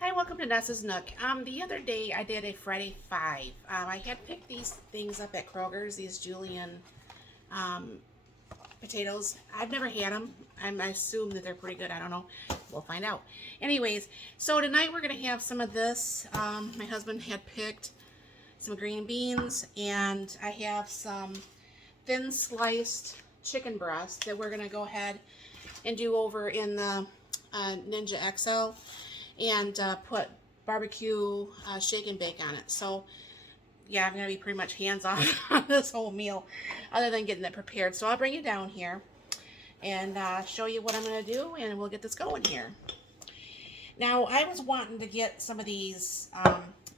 Hi, welcome to Nessa's Nook. The other day I did a Friday 5. I had picked these things up at Krogers, these julian um, potatoes. I've never had them. I assume that they're pretty good. I don't know. We'll find out. Anyways, so tonight we're going to have some of this. My husband had picked some green beans, and I have some thin sliced chicken breast that we're going to go ahead and do over in the Ninja XL and put barbecue shake and bake on it. So yeah, I'm gonna be pretty much hands off on this whole meal other than getting it prepared. So I'll bring you down here and show you what I'm gonna do, and we'll get this going here. Now I was wanting to get some of these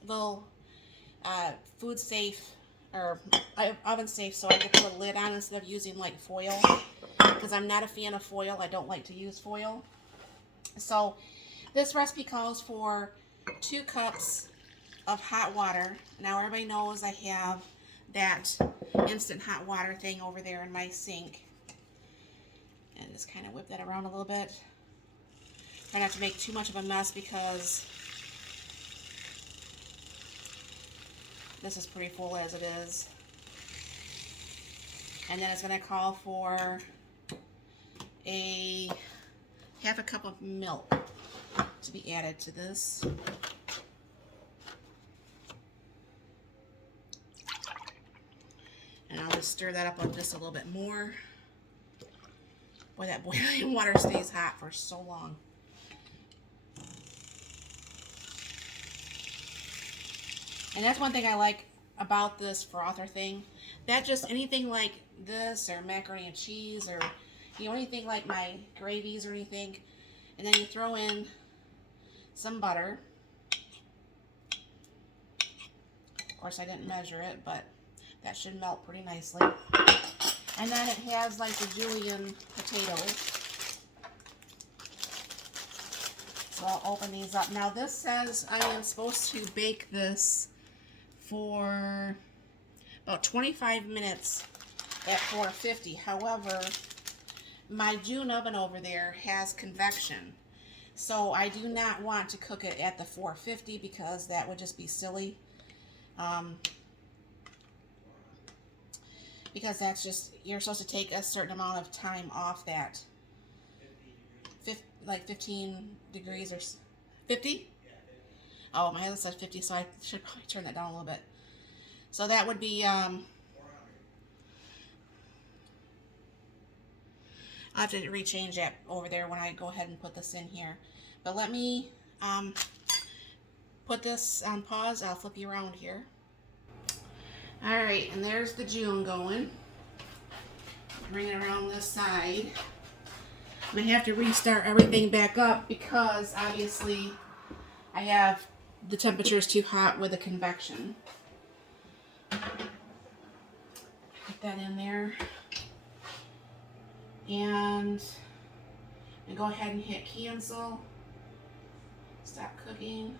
little food safe or oven safe so I could put a lid on instead of using like foil, because I'm not a fan of foil. I don't like to use foil. So this recipe calls for 2 cups of hot water. Now everybody knows I have that instant hot water thing over there in my sink. And just kind of whip that around a little bit. Try not to make too much of a mess because this is pretty full as it is. And then it's going to call for a half a cup of milk to be added to this. And I'll just stir that up just a little bit more. Boy, that boiling water stays hot for so long. And that's one thing I like about this frother thing. That just anything like this or macaroni and cheese or anything like my gravies or anything. And then you throw in some butter. Of course, I didn't measure it, but that should melt pretty nicely. And then it has like the julian potatoes. So I'll open these up. Now this says I am supposed to bake this for about 25 minutes at 450. However, my June oven over there has convection. So I do not want to cook it at the 450 because that would just be silly. Because that's just, you're supposed to take a certain amount of time off that. Like 15 degrees or 50? Oh, my husband said 50, so I should probably turn that down a little bit. So that would be, I'll have to rechange that over there when I go ahead and put this in here. But let me put this on pause. I'll flip you around here. Alright, and there's the June going. Bring it around this side. I'm going to have to restart everything back up because obviously I have the temperatures too hot with the convection. Put that in there. And go ahead and hit cancel. Stop cooking.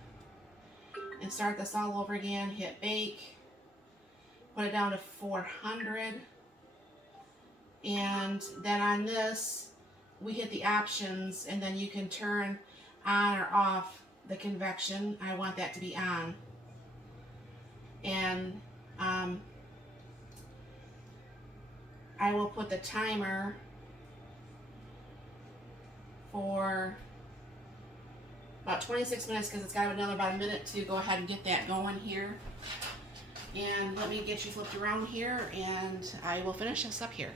And start this all over again. Hit bake. Put it down to 400. And then on this, we hit the options, and then you can turn on or off the convection. I want that to be on. And I will put the timer for about 26 minutes because it's got another about a minute to go ahead and get that going here. And let me get you flipped around here and I will finish this up here.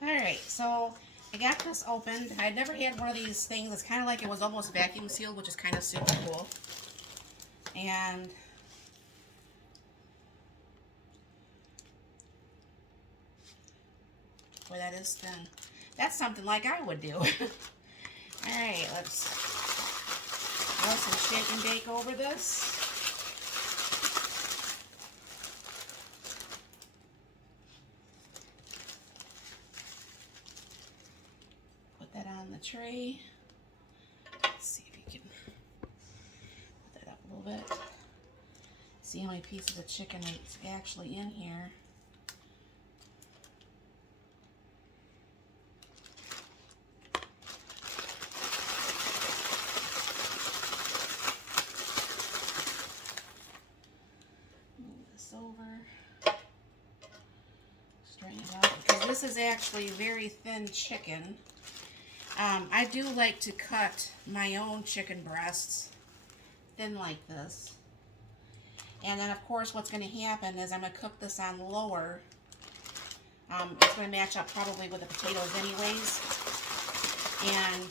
Alright, so I got this opened. I'd never had one of these things. It's kind of like it was almost vacuum sealed, which is kind of super cool. And boy, that is thin. That's something like I would do. Alright, let's rub some shake and bake over this. Put that on the tray. Let's see if you can put that up a little bit. See how many pieces of chicken is actually in here. this is actually very thin chicken. I do like to cut my own chicken breasts thin like this. And then of course what's going to happen is I'm going to cook this on lower. It's going to match up probably with the potatoes anyways. And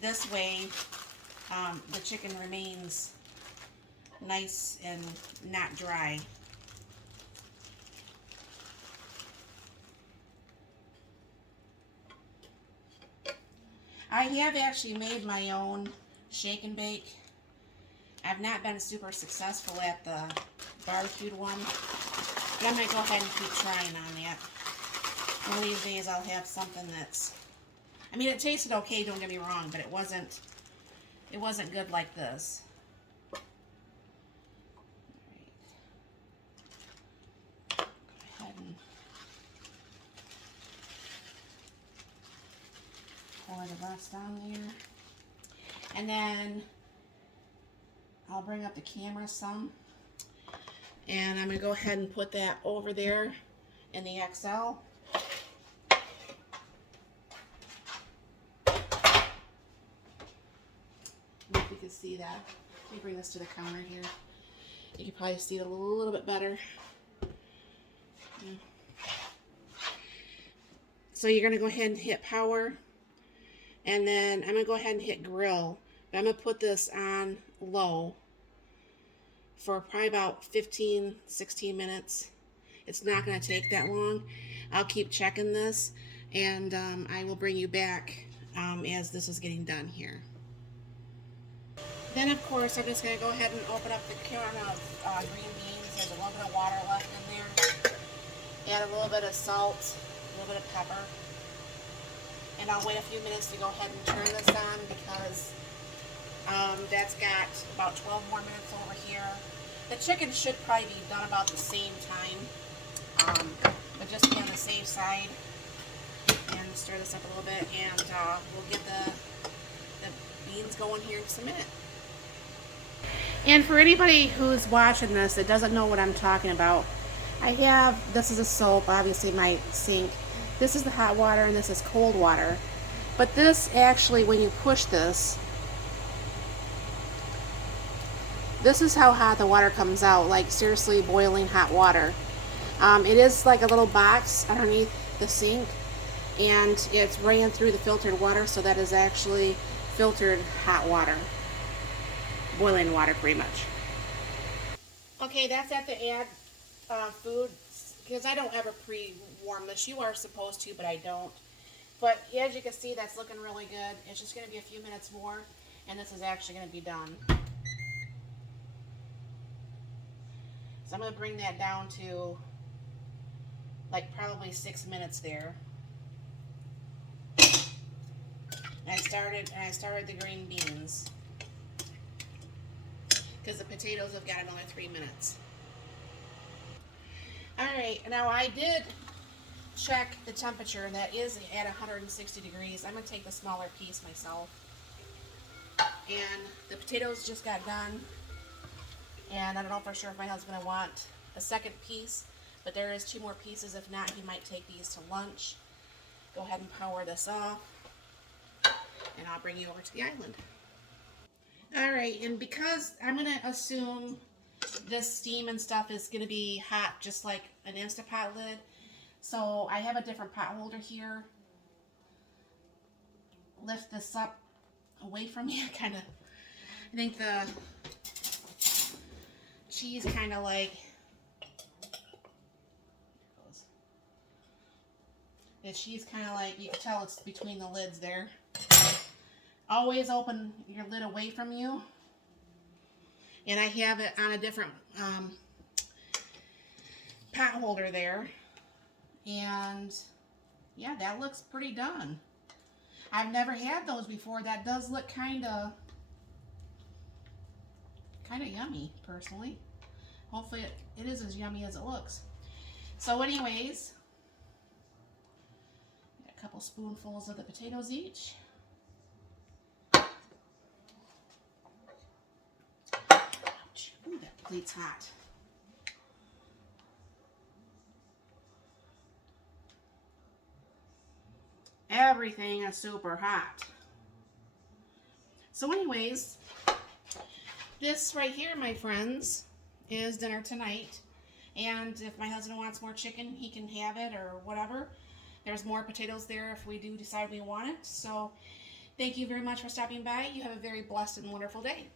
this way the chicken remains nice and not dry. I have actually made my own shake and bake. I've not been super successful at the barbecued one, but I'm going to go ahead and keep trying on that. One of these days I'll have something that's, I mean, it tasted okay, don't get me wrong, but it wasn't good like this. All right. Go ahead and pour the rest on there. And then I'll bring up the camera some. And I'm going to go ahead and put that over there in the XL. If you can see that. Let me bring this to the counter here. You can probably see it a little bit better. So you're going to go ahead and hit power. And then I'm going to go ahead and hit grill. But I'm going to put this on low for probably about 15-16 minutes. It's not going to take that long. I'll keep checking this, and I will bring you back as this is getting done here. Then of course I'm just going to go ahead and open up the can of green beans. There's a little bit of water left in there. Add a little bit of salt, a little bit of pepper. And I'll wait a few minutes to go ahead and turn this on because that's got about 12 more minutes over here. The chicken should probably be done about the same time, but just be on the safe side and stir this up a little bit, and we'll get the beans going here in just a minute. And for anybody who's watching this that doesn't know what I'm talking about, this is a soap, obviously my sink. This is the hot water and this is cold water. But this actually, when you push this is how hot the water comes out, like seriously boiling hot water. It is like a little box underneath the sink, and it's ran through the filtered water, so that is actually filtered hot water. Boiling water, pretty much. Okay, that's at the add food, because I don't ever pre-warm this. You are supposed to, but I don't. But as you can see, that's looking really good. It's just going to be a few minutes more, and this is actually going to be done. So I'm going to bring that down to like probably 6 minutes there. And I started the green beans because the potatoes have got another 3 minutes. Alright, now I did check the temperature, and that is at 160 degrees. I'm going to take the smaller piece myself. And the potatoes just got done. And I don't know for sure if my husband will want a second piece, but there is 2 more pieces. If not, he might take these to lunch. Go ahead and power this off, and I'll bring you over to the island. Alright, and because I'm going to assume this steam and stuff is going to be hot just like an Instapot lid, so I have a different pot holder here. Lift this up away from me. I think the cheese kind of like, the cheese kind of like, you can tell it's between the lids there. Always open your lid away from you. And I have it on a different pot holder there. And yeah, that looks pretty done. I've never had those before. That does look kind of yummy, personally. Hopefully it is as yummy as it looks. So anyways, a couple spoonfuls of the potatoes each. Ouch. Ooh, that plate's hot. Everything is super hot. So anyways, this right here, my friends, is dinner tonight. And if my husband wants more chicken, he can have it or whatever. There's more potatoes there if we do decide we want it. So thank you very much for stopping by. You have a very blessed and wonderful day.